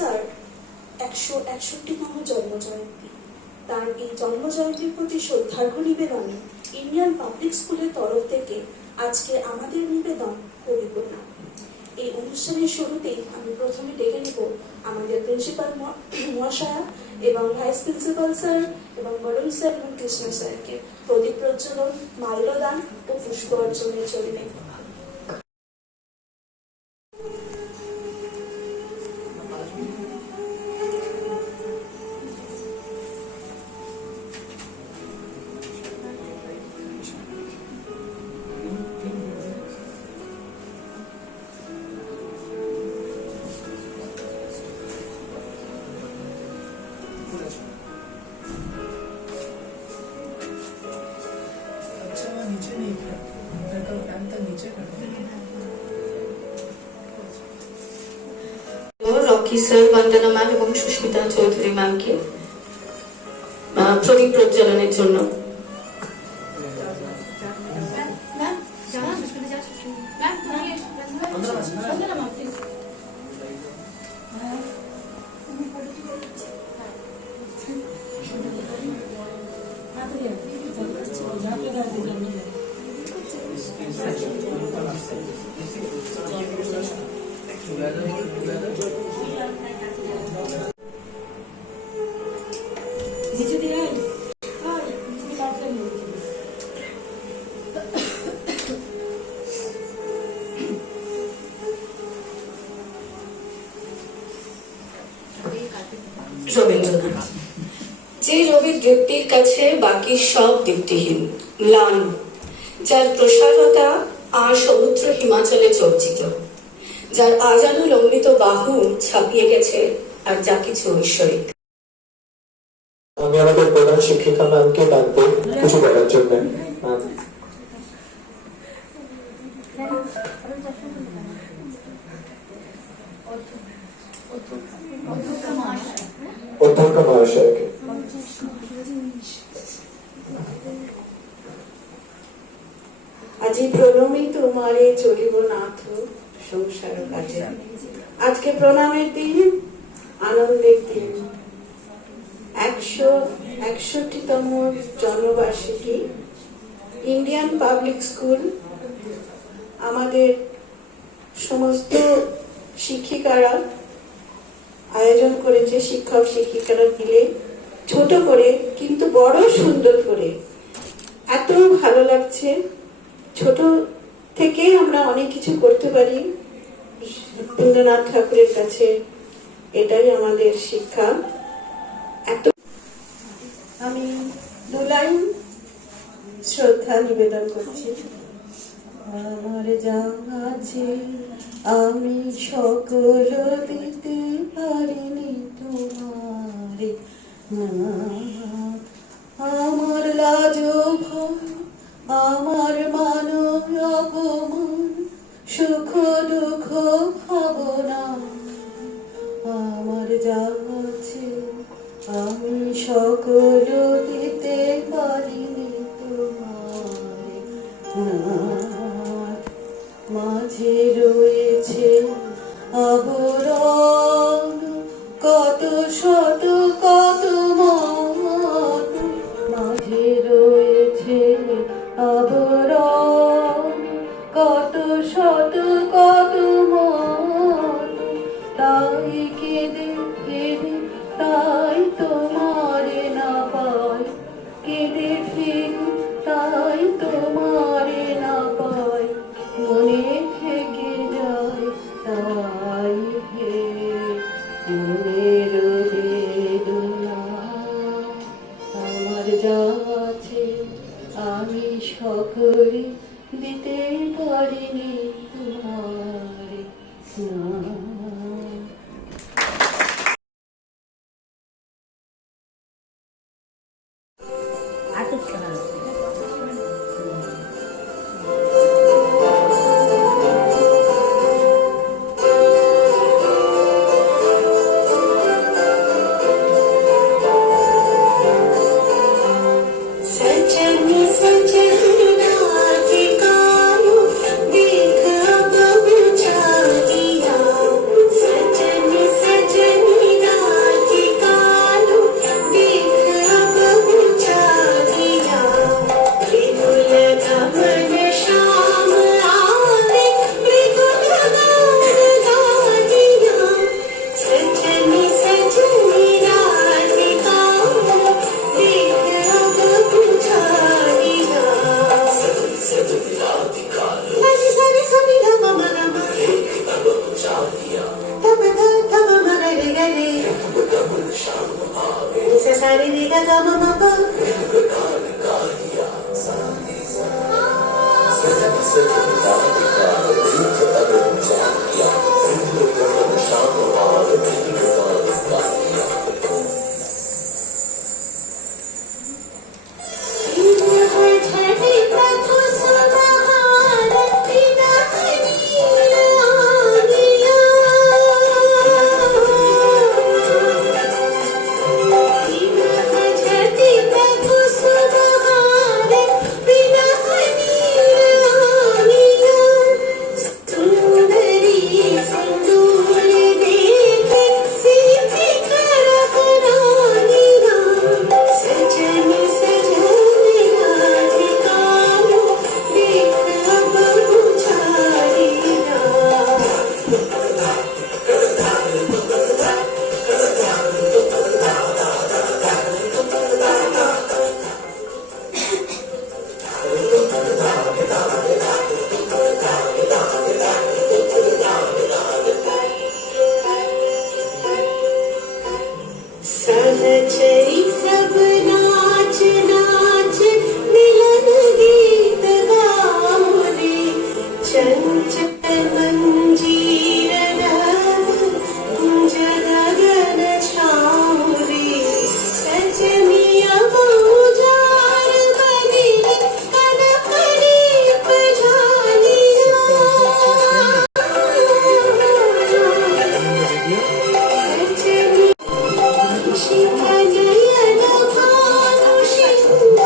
Sir 161তম জন্মজয়ন্তী। তার এই জন্মজয়ন্তীর প্রতি শ্রদ্ধার্ঘ্য নিবেদনে ইন্ডিয়ান পাবলিক স্কুলের তরফ থেকে আজকে আমাদের নিবেদন কবিগুণা। এই অনুষ্ঠানের শুরুতেই আমি প্রথমে ডেকে নেব আমাদের প্রিন্সিপাল মহাশয়া এবং ভাইস প্রিন্সিপাল স্যার এবং বরুণ স্যার এবং কৃষ্ণ স্যারকে প্রদীপ প্রজ্বলন, মাল্যদান ও পুষ্প অর্জনের জন্য রকি স্যার, বন্দনা ম্যাম এবং সুস্মিতা চৌধুরী ম্যামকে প্রদীপ প্রজ্বলনের জন্য। রবীন্দ্রনাথ। যে রবি দীপ্তির কাছে বাকি সব দীপ্তিহীন, ম্লান, যার প্রসারতা আর সমুদ্র হিমাচলে চর্চিত, যার আজানু লম্বিত বাহু ছাপিয়ে গেছে আর যা কিছু ঐশ্বরিক। আমি আমাদের প্রধান শিক্ষিকা ম্যামকে ডাকবো কিছু বলার জন্য। অধ্যক্ষ মহাশয়কে। আজি প্রণমী তোমারে চলিব নাথ সংসার কাজে। আজকে প্রণামের দিন, আনন্দের দিন। 161তম জন্মবার্ষিকী। ইন্ডিয়ান পাবলিক স্কুল আমাদের সমস্ত শিক্ষিকারা আয়োজন করেছে, শিক্ষক শিক্ষিকারা মিলে ছোট করে কিন্তু বড় সুন্দর করে। এত ভালো লাগছে, ছোট থেকে আমরা অনেক কিছু করতে পারি। রবীন্দ্রনাথ ঠাকুরের কাছে এটাই আমাদের শিক্ষা। এত আমি 2 লাইন শ্রদ্ধা নিবেদন করছি। আমার যা আছে আমি সকল দিতে পারিনি তোমারে, আমার লাজ ভয়, আমার মান অপমান, সুখ দুঃখ ভাবনা, আমার যা আছে আমি সকল দিতে পারিনি তোমারে। মাঝে রয়েছে আবরণ কত শত কত মন, মাঝে রয়েছে আবরণ কত শত কত মন, তাই কেঁদে কেঁদে তাই তোমারে না পাই, কেঁদে ফিরি তাই তোমারে না পাই, মনে থেকে যায় তাই হে মনের বেদনা। আমার যা আছে আমি সকলে দিতে পারিনি তোমারে না। सजन सजन राधिका देख सहचरी सब नाच नाच मिलन गीत गाओ रे चंचल मंजीर जगन छाओ रे सजनिया गुजार बने कनकड़ी पझालिया शिवनयन भानु सिंह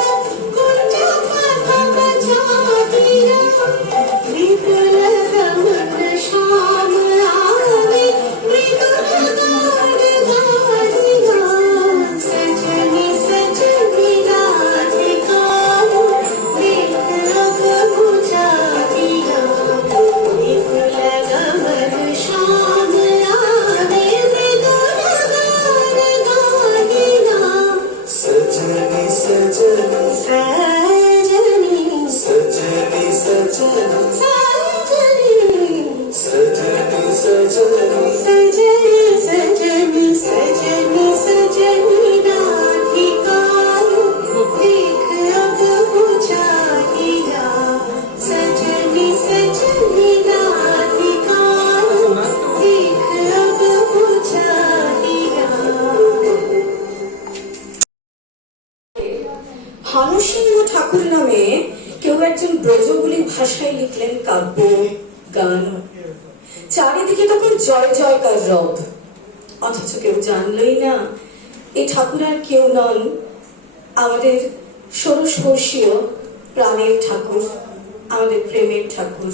कुंज पथ बचादिया विपुल गमन श्याम आवे मृदुल गान गादिया सजनी सजनी राधिकाओ देख अब बुझादिया विपुल गमन श्याम आवे मृदुल गान गादिया सजनी सजनी सजनी सजनी सजनी सजनी सजनी सजनी सजनी सजनी सजनी सजनी राधिकाओ देख अब बुझादिया सजनी सजनी राधिकाओ देख अब बुझादिया ভানু সিংহ ঠাকুর নামে কেউ একজন ব্রজবুলি ভাষায় লিখলেন কাব্য গান। চারিদিকে তখন জয় জয়কার রব, অথচ কেউ জানলই না এই ঠাকুর আর কেউ নন, আমাদের ষোড়শবর্ষীয় প্রাণের ঠাকুর, আমাদের প্রেমের ঠাকুর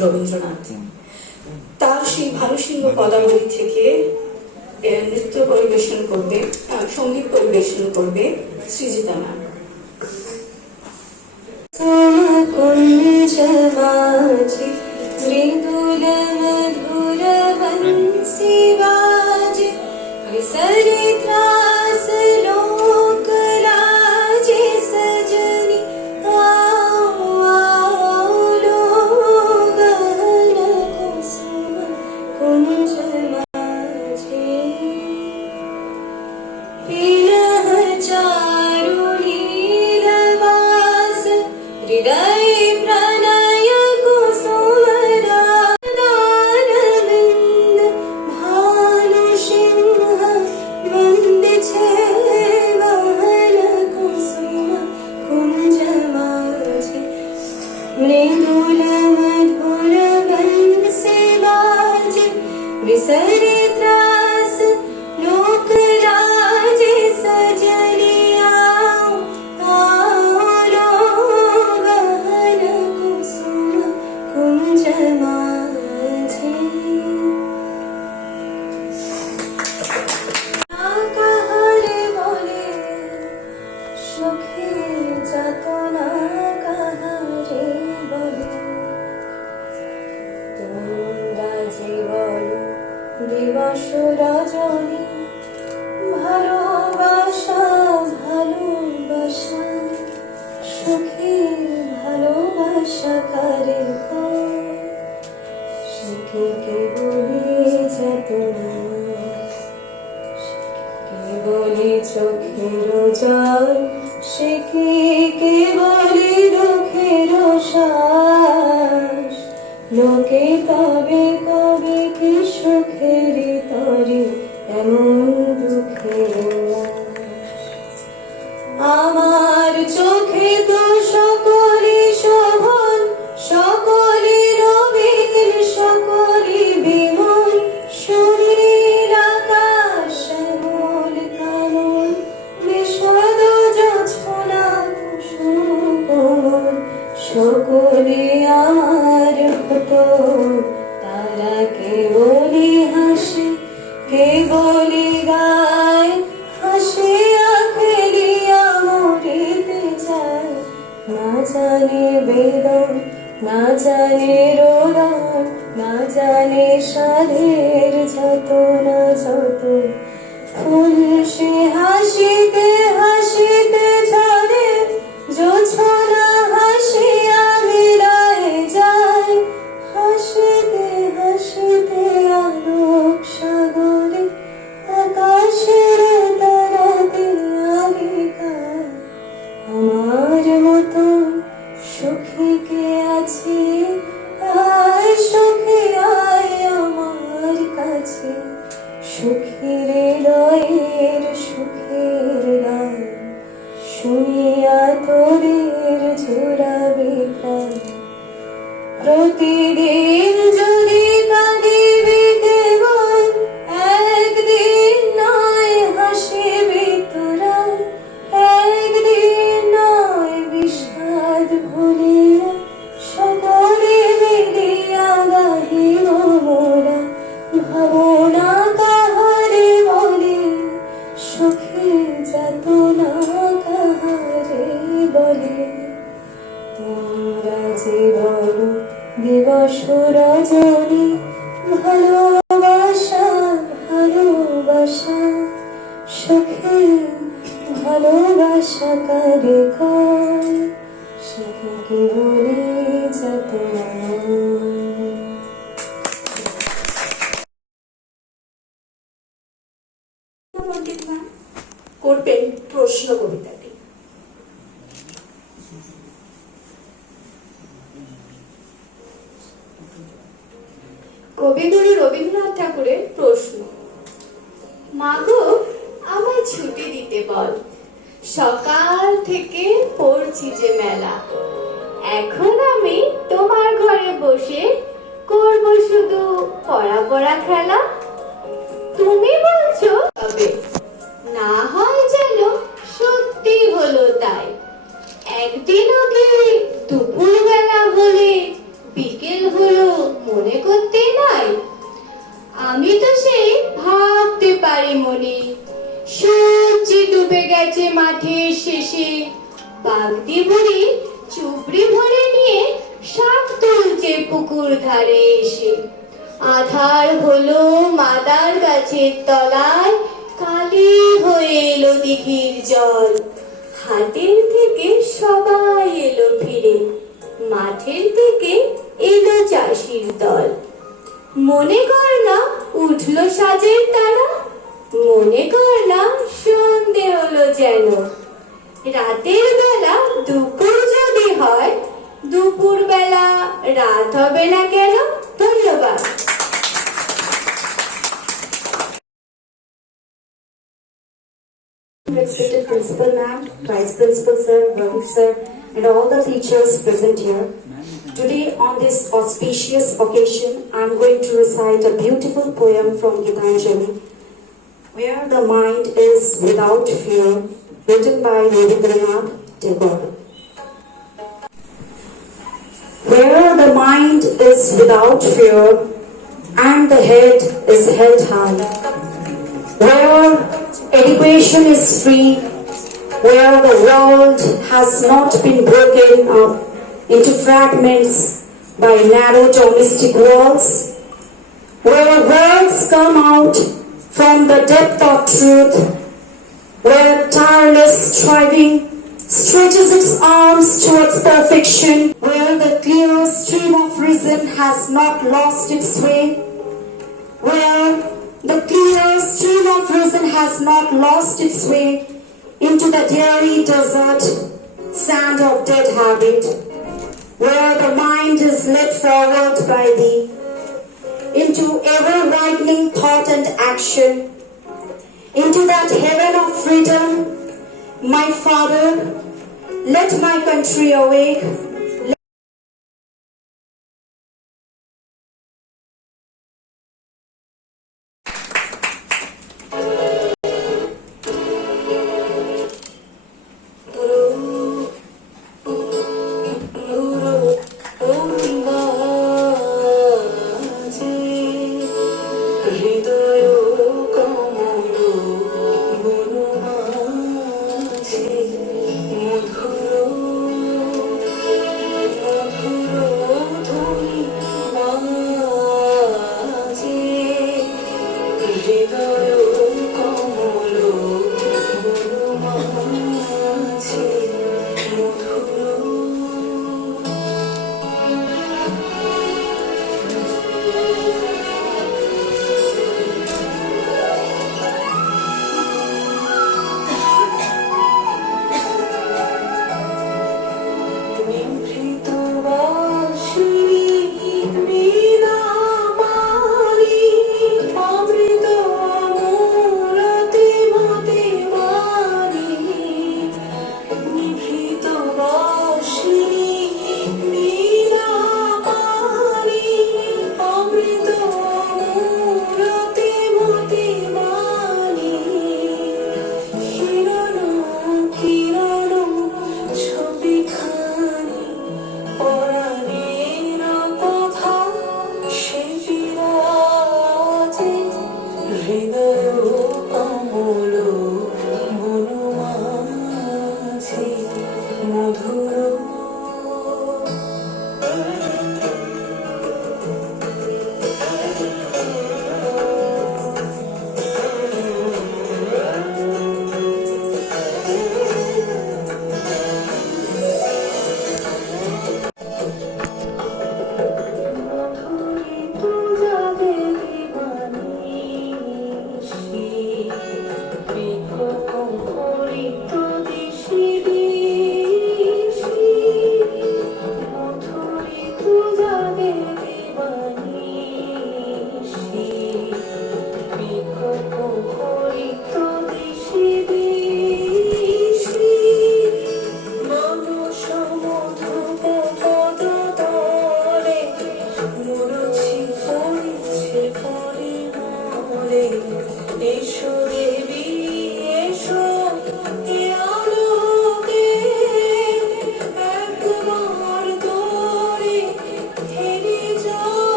রবীন্দ্রনাথ। তার সেই ভানু সিংহ পদাবলী থেকে নৃত্য পরিবেশন করবে, সঙ্গীত পরিবেশন করবে সৃজিতা ম্যাম। कुंज माझी मृदुल मधुर बंसी बाजे विसरे त्रास लोक लाजे सजनी आओ आओ लो गहन कुसुम कुंज माझे पिलह चारुणीलवास हृदय प्रणय कुसुमरानविन्द भानु सिंह वन्दे छेवहन कुसुम कुंज माझे मृदुल मधुर बंसी बाजे विसरे त्रास लोक लाजे सजनी आओ आओ लो गहन कुसुम कुंज माझे কাহারে বলে সুখে যাতনা কাহারে বলে তোমরা যে বলো দিবস রজনী ভালোবাসা ভালোবাসা সুখে ভালোবাসা কারে সুখে কে বলে যাতনা কে বলে চোখের জল লোকে কবে কবে কি সুখেরই তরে এমন দুঃখের আমার চোখে তো সকলই শোভন, সকলই রবির, সকলই বিমল, সুনীল আকাশ, শ্যামল কানন, বিশদ জোছনা কুসুম কোমল, সকলে আমার হতো। তারা কেবলই হাসে, কেবলই গায়, হাসিয়া খেলিয়া মরিতে চায়। না জানে বেদন, না জানে রোদন, না জানে সাধের যত না যত। ফুল সে হাসিতে হাসিতে ঝরে, জোছনা হাসিয়া মিলায় যায়। হাসিতে হাসিতে আলোক সাগরে, আকাশের তারাতে আগেকার। আমার মতো সুখী কে আছে, আয় সুখী আয় আমার কাছে। সুখীর হৃদয়ের সুখের গান, শুনিয়া তোদের জোড়াবে প্রাণ। প্রতিদিন যদি কাঁদিবি কেবল, একদিন নয় হাসিবি তোরা। একদিন নয় বিষাদ ভুলিয়া, সকলে মিলিয়া গাহিব মোরা। ভাবনা কাহারে বলে, সুখে যাতনা কাহারে বলে। তোমরা যে বলো দিবস রজনী, ভালোবাসা ভালোবাসা, সুখে ভালোবাসা কারে কয়, সুখে কেবলই যাতনা। পণ্ডিত ম্যাম করবেন প্রশ্ন কবিতাটি। কবিগুরু রবীন্দ্রনাথ ঠাকুরের প্রশ্ন। মাগো, আমায় ছুটি দিতে বল, সকাল থেকে পড়ছি যে মেলা। এখন আমি তোমার ঘরে বসে করব শুধু পড়া পড়া খেলা। তুমি বলছো তবে না হয় যেন সত্যি হলো তাই। একদিন ওকে দুপুর বেলা বলে বিকেল হলো মনে করতে নাই। আমি তো সেই ভাবতে পারি মনে, সূর্য ডুবে গেছে মাঠের শেষে। বাগদি বুড়ি চুবড়ি ভরে নিয়ে শাক তুলছে পুকুর ধারে এসে। আধার হলো মাদার গাছের তলায়, কালি হয়ে এলো দিঘির জল। হাটের থেকে সবাই এলো ফিরে, মাঠের থেকে এলো চাষির দল। মনে কর না উঠলো সাজের তারা, মনে কর না সন্ধে হলো যেন। রাতের বেলা দুপুর যদি হয়, দুপুর বেলা রাত হবে না কেন? ধন্যবাদ। Respected Principal Ma'am, Vice Principal Sir, Ravi Sir, and all the teachers present here. Today, on this auspicious occasion, I am going to recite a beautiful poem from Gitanjali, Where the Mind is Without Fear, written by Rabindranath Tagore. Where the mind is without fear, and the head is held high, where education is free, where the world has not been broken up into fragments by narrow domestic walls, where words come out from the depth of truth, where tireless striving stretches its arms towards perfection, where the clear stream of reason has not lost its way, where the clear stream of reason has not lost its way into the dreary desert sand of dead habit, where the mind is led forward led by thee into ever widening thought and action, into that heaven of freedom. My Father, let my country awake.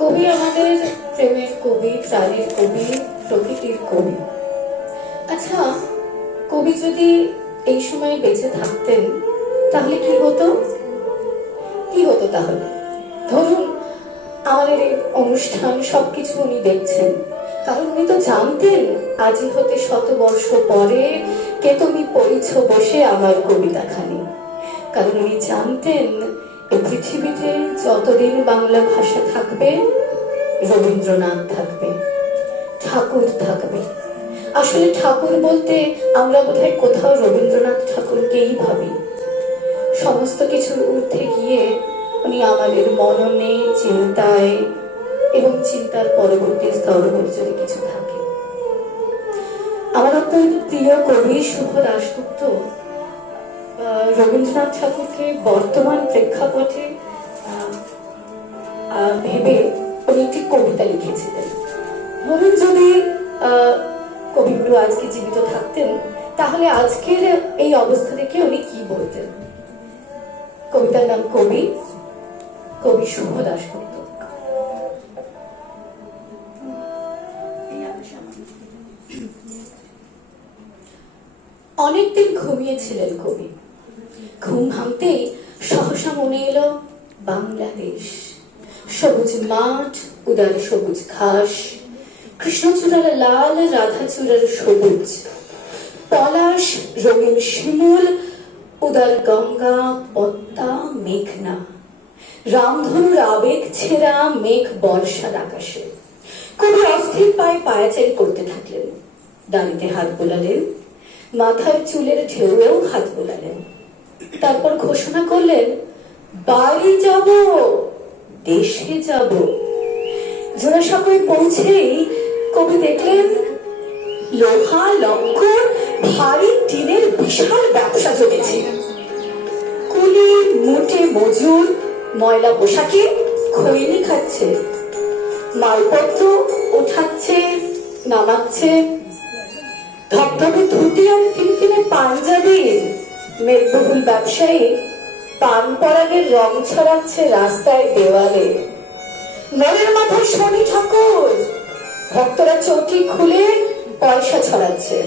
কবি আমাদের প্রেমের কবি, প্রাণের কবি, প্রকৃতির কবি। আচ্ছা, কবি যদি এই সময় বেঁচে থাকতেন তাহলে কি হতো? কি হতো তাহলে? ধরুন আমাদের এই অনুষ্ঠান সবকিছু উনি দেখছেন, কারণ উনি তো জানতেন আজি হতে 100 বর্ষ পরে কে তুমি পড়িছ বসে আমার কবিতাখানি। কারণ উনি জানতেন এই পৃথিবীতে যতদিন বাংলা ভাষা থাকবে রবীন্দ্রনাথ থাকবে, ঠাকুর থাকবে। আসলে ঠাকুর বলতে আমরা বোধহয় কোথাও রবীন্দ্রনাথ ঠাকুরকেই ভাবি। সমস্ত কিছুর ঊর্ধ্বে গিয়ে উনি আমাদের মননে, চিন্তায় এবং চিন্তার পরবর্তী স্তর যদি কিছু থাকে। আমার অত্যন্ত প্রিয় কবি শুভ দাশগুপ্ত রবীন্দ্রনাথ ঠাকুরকে বর্তমান প্রেক্ষাপটে ভেবে উনি একটি কবিতা লিখেছিলেন। ধরুন যদি কবিগুরু আজকে জীবিত থাকতেন তাহলে আজকের এই অবস্থা থেকে উনি কি বলতেন? কবিতার নাম কবি, কবি শুভ দাশগুপ্ত। অনেকদিন ঘুমিয়েছিলেন কবি। ঘুম ভাঙতেই সহসা মনে এলো বাংলাদেশ। সবুজ মাঠ, উদার সবুজ ঘাস, কৃষ্ণচূড়ার লাল, রাধাচূড়ার সবুজ, পলাশ, রঙিন শিমুল, উদার গঙ্গা, পদ্মা, মেঘনা, রামধনুর আবেগ ছেঁড়া মেঘ বর্ষার আকাশে। কবি অস্থির পায়ে পায়াচারি করতে থাকলেন। দাঁড়িতে হাত বোলালেন, মাথার চুলের ঢেউয়েও হাত বোলালেন। তারপর ঘোষণা করলেন, বাড়ি যাব, দেশে যাব। জোড়াসাঁকোয় পৌঁছেই কবি দেখলেন লোহা লক্কর ভারী টিনের বিশাল ব্যবসা চলেছে। কুলি, মোটে মজুর ময়লা পোশাকে খৈনি খাচ্ছে, মালপত্র ওঠাচ্ছে নামাচ্ছে। ধবধবে ধুতি আর ফিনফিনে পাঞ্জাবির মেঘবহুল ব্যবসায়ী পান পরাগের রং ছড়াচ্ছে রাস্তায় দেওয়ালে। মনের মাথায় শনি ঠাকুর, ভক্তরা চটি খুলে পয়সা ছড়াচ্ছে।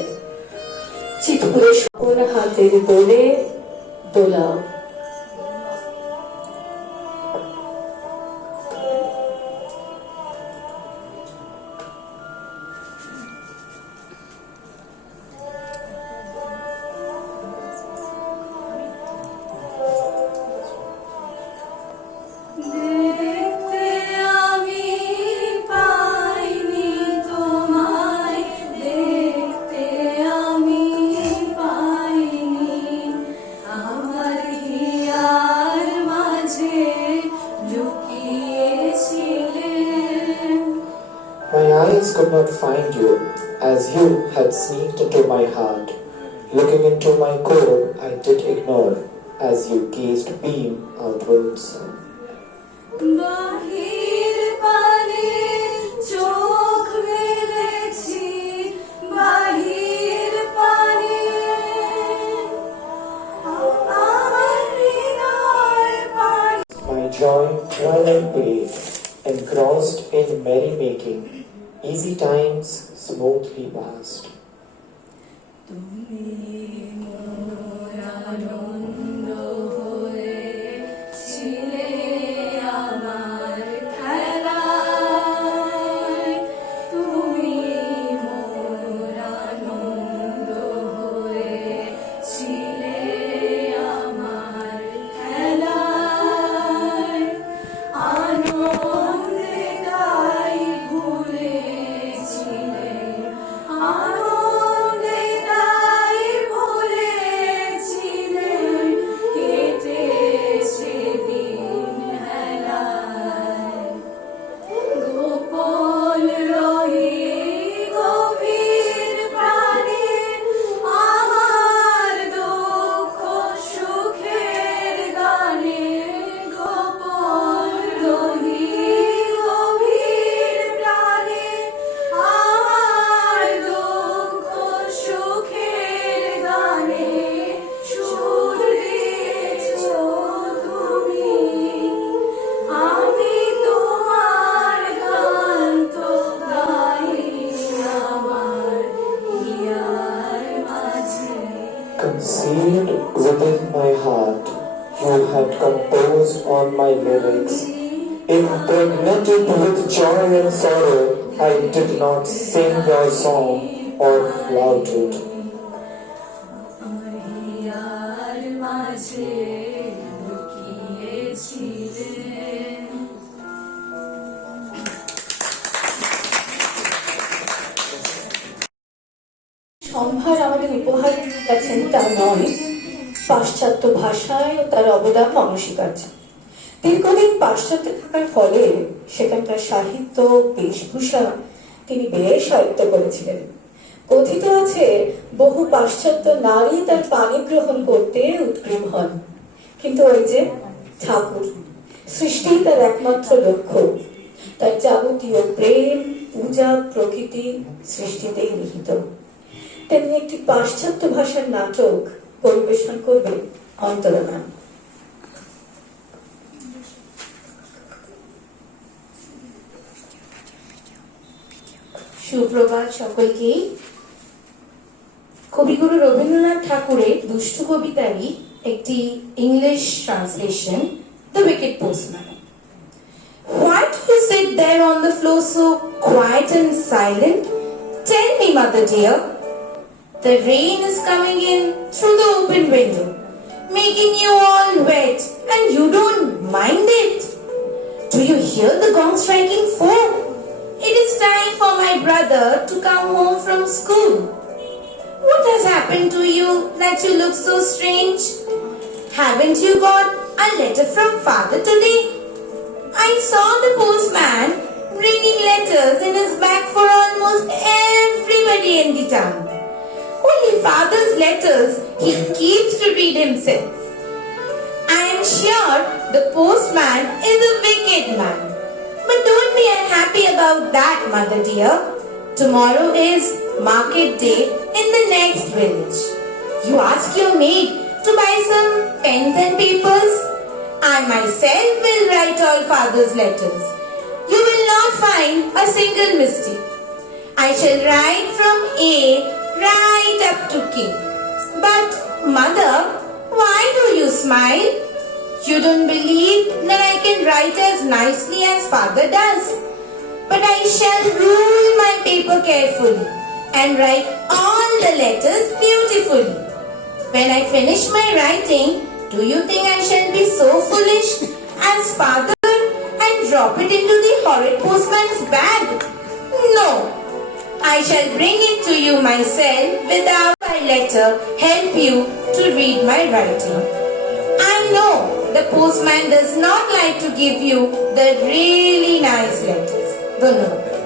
চিতপুরে শকুন হাতের গোলে দোলা। দেখতে আমি পাইনি তোমায়, দেখতে আমি পাইনি, আমার হিয়ার মাঝে লুকিয়েছিলে। My eyes could not find you, as you had sneaked into my heart. Looking into my core, I did ignore, as you gazed beam outwards. বাহির পানে চোখ মেলেছি, বাহির পানে আমার হৃদয় পানে। My joy, while I played, engrossed in merrymaking, easy times smoothly passed. তুমি মোর আনন্দ হয়েছিলে আমার খেলায়, তুমি মোর আনন্দ হয়েছিলে আমার খেলায়, আনন্দে তাই ভুলেছিলে, আনন্দে তাই ভুলেছিলে, কেটেছে দিন হেলায়। গোপন রহি গভীর প্রাণে আমার দুঃখ সুখের গানে, গোপন রহি গভীর প্রাণে আমার দুঃখ সুখের গানে, সুর দিয়েছ তুমি, আমি তোমার গান তো গাই আমার হিয়ার মাঝে। Concealed within my heart, you had composed all my lyrics. Impregnated with joy and sorrow, I did not sing your song or flout it. আমার হিয়ার মাঝে লুকিয়েছিলে। সম্ভার আমাদের উপহার দিয়েছেন তা নয়, পাশ্চাত্য ভাষায় তার অবদান অনস্বীকার্য। দীর্ঘদিন পাশ্চাত্যে থাকার ফলে সেখানকার সাহিত্য, বেশভূষা তিনি বেশ আয়ত্ত করেছিলেন। কথিত আছে বহু পাশ্চাত্য নারী তার পানি গ্রহণ করতে উৎগ্রীব হন, কিন্তু ওই যে ঠাকুর, সৃষ্টি তার একমাত্র লক্ষ্য। তার যাবতীয় প্রেম, পূজা, প্রকৃতি সৃষ্টিতেই নিহিত। তেমনি একটি পাশ্চাত্য ভাষার নাটক পরিবেশন করবে অন্তরা ম্যাম। সুপ্রভাত সকলকেই। কবিগুরু রবীন্দ্রনাথ ঠাকুরের দুষ্টু কবিতারই একটি English translation, the wicked postman. Why do you sit there on the floor so quiet and silent? Tell me, mother dear. The rain is coming in through the open window, making you all wet, and you don't mind it. Do you hear the gong striking 4? It is time for my brother to come home from school. What has happened to you that you look so strange? Haven't you got a letter from father today? I saw the postman bringing letters in his bag for almost everybody in the town. Only father's letters he keeps to read himself. I am sure the postman is a wicked man. But don't be unhappy about that, mother dear. Tomorrow is market day in the next village. You ask your maid to buy some pens and papers. I myself will write all father's letters. You will not find a single mistake. I shall write from A right up to K. But mother, why do you smile? You don't believe that I can write as nicely as father does. But I shall rule my paper carefully and write all the letters beautifully. When I finish my writing, do you think I shall be so foolish as father and drop it into the horrid postman's bag? No. I shall bring it to you myself without my letter help you to read my writing. I know the postman does not like to give you the really nice letters. Don't know.